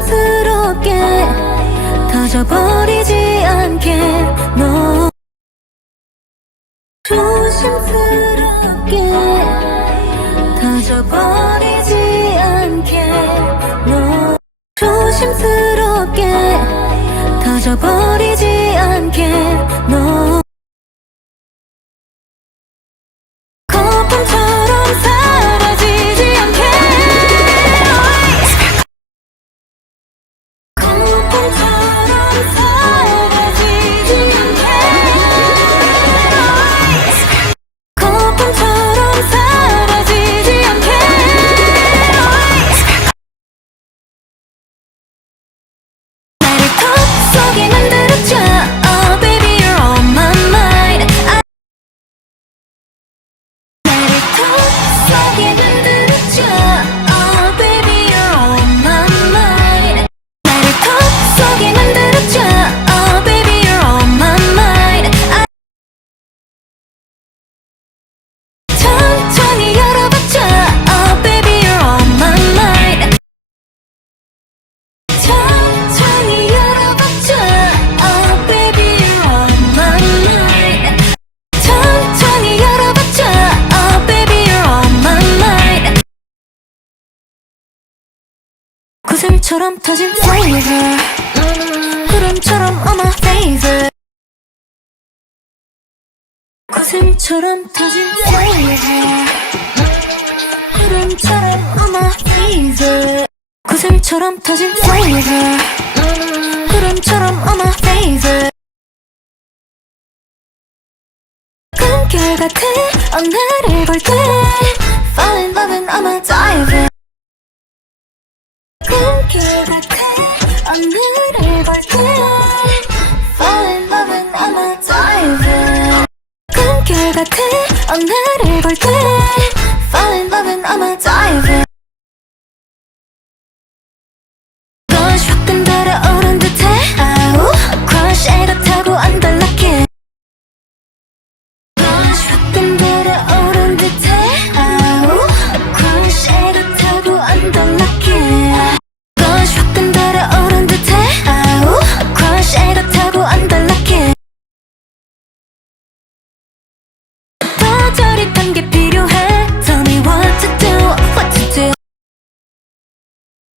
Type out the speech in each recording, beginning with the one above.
조심스럽게 터져버리지 않게 너 조심스럽게 터져버리지 않게 너 조심스럽게 터져버리지 않게 너 거품처럼 사라지지 않게 거품처럼 사라지지 않게 거품처럼 사라지지 않게 나를 턱 속에 만들어줘 Oh baby you're on my mind 나를 턱 속에 만들어줘 Oh baby you're on my mind 나를 턱 속에 만들어줘 Oh baby you're on my mind 천천히 열어봐줘 Oh baby you're on my mind 천천히 열어봐줘 Oh baby you're on my mind 천천히 열어봐줘 Oh baby you're on my mind 구슬처럼 터진 flavor 구름처럼 on my face 구슬처럼 터진 flavor 구름처럼 on my face 구슬처럼 터진 flavor 구름처럼 on my face 꿈결 같아 나를 볼 때 Fall in love and I'm a diver 꿈결 같아 나를 볼 때 Fall in love and I'm a diver 꿈결 같아 나를 볼 때 Fall in love and I'm a diver Crush 확 끈달아오른 듯해 아우 Crush 애가 타고 안달나게 Crush 확 끈달아오른 듯해 아우 Crush 애가 타고 안달나게 Crush 확 끈달아오른 듯해 아우 Crush 애가 타고 안달나게 더 저릿한 게 필요해 Tell me what to do, what to do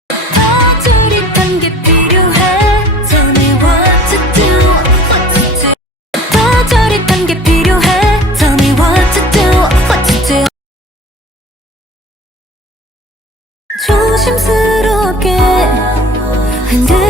더 저릿한 게 필요해 Tell me what to do, what to do 더 저릿한 게 필요해 Tell me what to do, what to do 조심스럽게 흔들